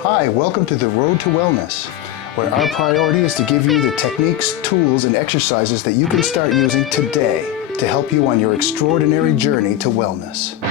Hi, welcome to the Road to Wellness, where our priority is to give you the techniques, tools, and exercises that you can start using today to help you on your extraordinary journey to wellness.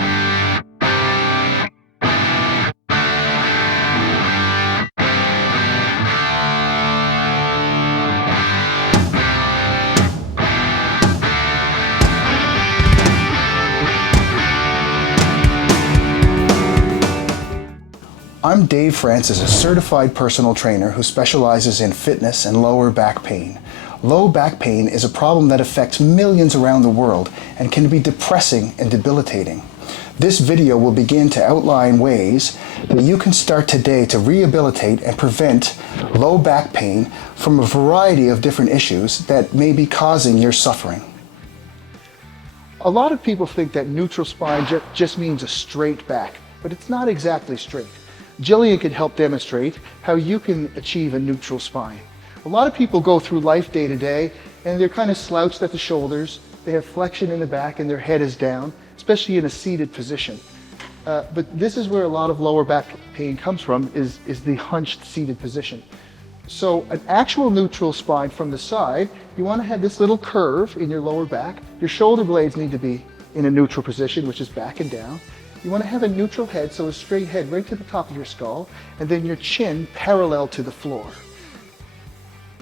I'm Dave Francis, a certified personal trainer who specializes in fitness and lower back pain. Low back pain is a problem that affects millions around the world and can be depressing and debilitating. This video will begin to outline ways that you can start today to rehabilitate and prevent low back pain from a variety of different issues that may be causing your suffering. A lot of people think that neutral spine just means a straight back, but it's not exactly straight. Jillian can help demonstrate how you can achieve a neutral spine. A lot of people go through life day to day and they're kind of slouched at the shoulders, they have flexion in the back and their head is down, especially in a seated position. But this is where a lot of lower back pain comes from, is the hunched seated position. So an actual neutral spine from the side, you want to have this little curve in your lower back. Your shoulder blades need to be in a neutral position, which is back and down. You want to have a neutral head, so a straight head right to the top of your skull, and then your chin parallel to the floor.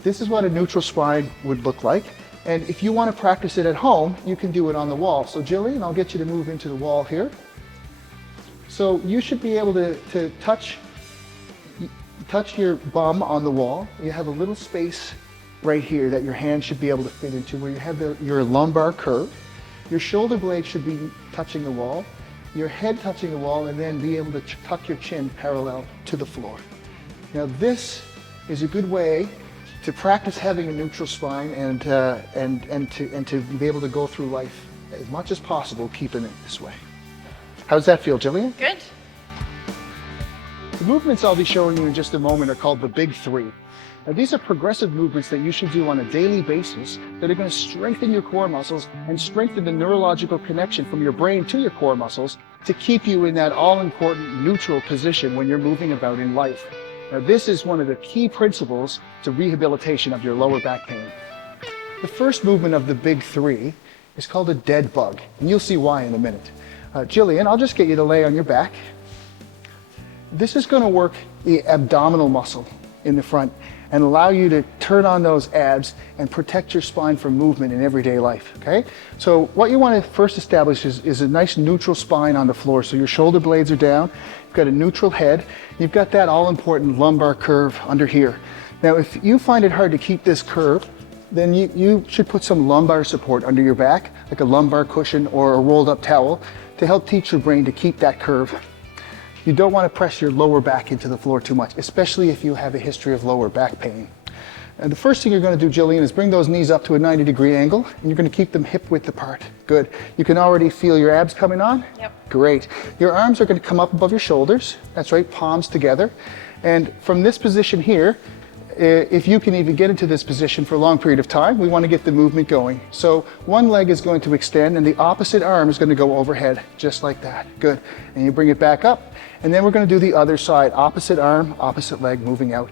This is what a neutral spine would look like. And if you want to practice it at home, you can do it on the wall. So Jillian, I'll get you to move into the wall here. So you should be able to touch your bum on the wall. You have a little space right here that your hand should be able to fit into where you have your lumbar curve. Your shoulder blade should be touching the wall. Your head touching the wall, and then be able to tuck your chin parallel to the floor. Now this is a good way to practice having a neutral spine and to be able to go through life as much as possible keeping it this way. How does that feel, Jillian? Good. The movements I'll be showing you in just a moment are called the Big Three. Now, these are progressive movements that you should do on a daily basis that are going to strengthen your core muscles and strengthen the neurological connection from your brain to your core muscles to keep you in that all-important neutral position when you're moving about in life. Now, this is one of the key principles to rehabilitation of your lower back pain. The first movement of the Big Three is called a dead bug, and you'll see why in a minute. Jillian, I'll just get you to lay on your back. This is going to work the abdominal muscle in the front and allow you to turn on those abs and protect your spine from movement in everyday life, okay? So what you want to first establish is a nice neutral spine on the floor. So your shoulder blades are down, you've got a neutral head, you've got that all-important lumbar curve under here. Now, if you find it hard to keep this curve, then you should put some lumbar support under your back, like a lumbar cushion or a rolled up towel, to help teach your brain to keep that curve. You don't want to press your lower back into the floor too much, especially if you have a history of lower back pain. And the first thing you're going to do, Jillian, is bring those knees up to a 90-degree angle, and you're going to keep them hip width apart. Good. You can already feel your abs coming on? Yep. Great. Your arms are going to come up above your shoulders. That's right, palms together. And from this position here, if you can even get into this position for a long period of time, we want to get the movement going. So one leg is going to extend and the opposite arm is going to go overhead, just like that. Good. And you bring it back up. And then we're going to do the other side, opposite arm, opposite leg moving out,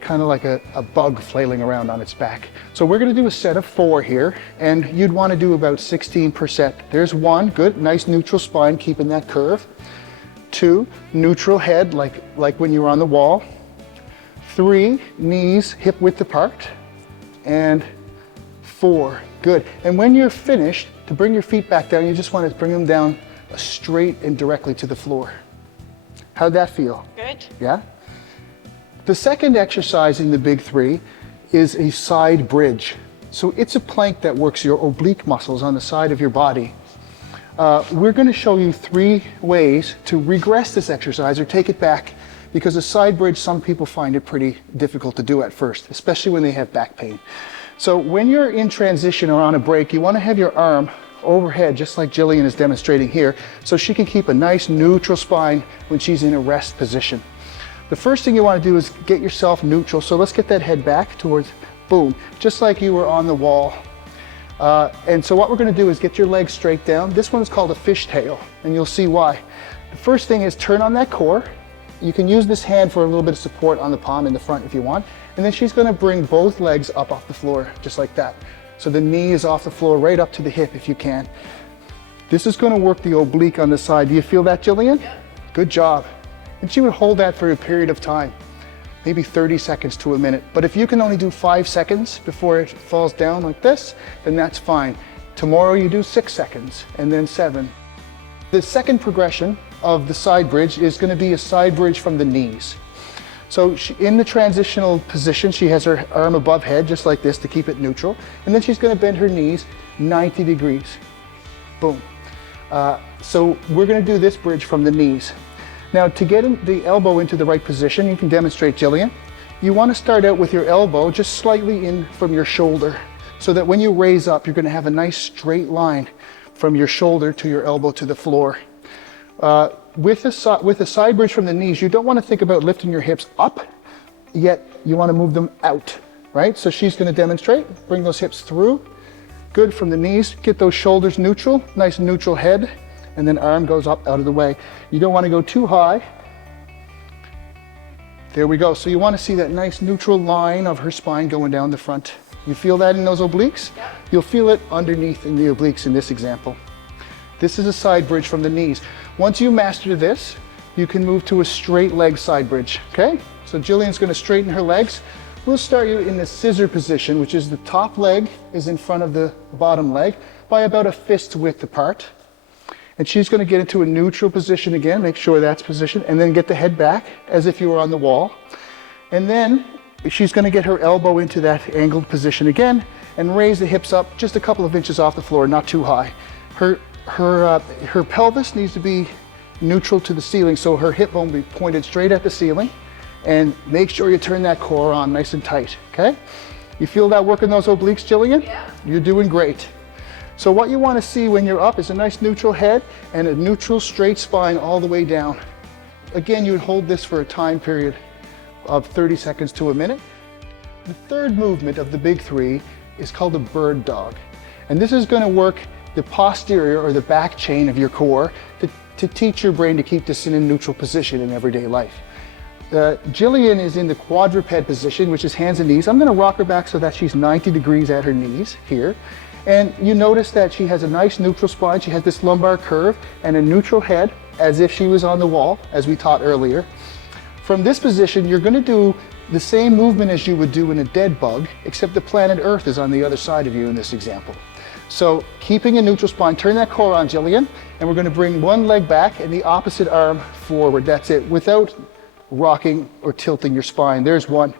kind of like a bug flailing around on its back. So we're going to do a set of 4 here, and you'd want to do about 16%. There's 1, good, nice neutral spine, keeping that curve. 2, neutral head, like when you were on the wall. 3, knees hip width apart. And 4, good. And when you're finished, to bring your feet back down, you just want to bring them down straight and directly to the floor. How'd that feel? Good. Yeah? The second exercise in the Big Three is a side bridge. So it's a plank that works your oblique muscles on the side of your body. We're going to show you 3 ways to regress this exercise or take it back, because a side bridge, some people find it pretty difficult to do at first, especially when they have back pain. So when you're in transition or on a break, you want to have your arm overhead, just like Jillian is demonstrating here, so she can keep a nice neutral spine when she's in a rest position. The first thing you want to do is get yourself neutral. So let's get that head back towards, boom, just like you were on the wall. And so what we're going to do is get your legs straight down. This one's called a fishtail, and you'll see why. The first thing is turn on that core, you can use this hand for a little bit of support on the palm in the front if you want. And then she's gonna bring both legs up off the floor, just like that. So the knee is off the floor, right up to the hip if you can. This is gonna work the oblique on the side. Do you feel that, Jillian? Yeah. Good job. And she would hold that for a period of time, maybe 30 seconds to a minute. But if you can only do 5 seconds before it falls down like this, then that's fine. Tomorrow you do 6 seconds and then 7. The second progression of the side bridge is going to be a side bridge from the knees. So in the transitional position, she has her arm above head, just like this, to keep it neutral. And then she's going to bend her knees 90 degrees. Boom. So we're going to do this bridge from the knees. Now, to get the elbow into the right position, you can demonstrate, Jillian. You want to start out with your elbow just slightly in from your shoulder, so that when you raise up, you're going to have a nice straight line from your shoulder to your elbow to the floor. With a side bridge from the knees, you don't want to think about lifting your hips up, yet you want to move them out, right? So she's going to demonstrate. Bring those hips through. Good from the knees. Get those shoulders neutral, nice neutral head, and then arm goes up out of the way. You don't want to go too high. There we go. So you want to see that nice neutral line of her spine going down the front. You feel that in those obliques? Yeah. You'll feel it underneath in the obliques in this example. This is a side bridge from the knees. Once you master this, you can move to a straight leg side bridge, okay? So Jillian's gonna straighten her legs. We'll start you in the scissor position, which is the top leg is in front of the bottom leg by about a fist width apart. And she's gonna get into a neutral position again, make sure that's positioned, and then get the head back as if you were on the wall. And then she's going to get her elbow into that angled position again and raise the hips up just a couple of inches off the floor, not too high. Her pelvis needs to be neutral to the ceiling, so her hip bone will be pointed straight at the ceiling. And make sure you turn that core on nice and tight, okay? You feel that working those obliques, Jillian? Yeah. You're doing great. So what you want to see when you're up is a nice neutral head and a neutral straight spine all the way down. Again, you would hold this for a time period of 30 seconds to a minute. The third movement of the big three is called a bird dog. And this is going to work the posterior or the back chain of your core to teach your brain to keep this in a neutral position in everyday life. Jillian is in the quadruped position, which is hands and knees. I'm going to rock her back so that she's 90 degrees at her knees here. And you notice that she has a nice neutral spine. She has this lumbar curve and a neutral head as if she was on the wall, as we taught earlier. From this position, you're going to do the same movement as you would do in a dead bug, except the planet Earth is on the other side of you in this example. So keeping a neutral spine, turn that core on, Jillian, and we're going to bring one leg back and the opposite arm forward. That's it, without rocking or tilting your spine. There's one.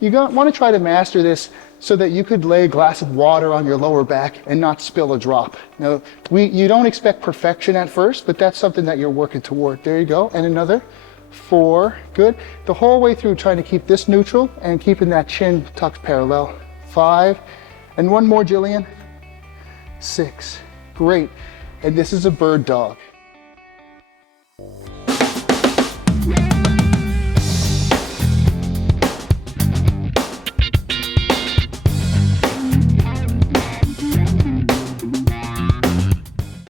You want to try to master this so that you could lay a glass of water on your lower back and not spill a drop. Now, you don't expect perfection at first, but that's something that you're working toward. There you go, and another. 4, good. The whole way through trying to keep this neutral and keeping that chin tucked parallel. 5, and one more, Jillian. 6, great. And this is a bird dog.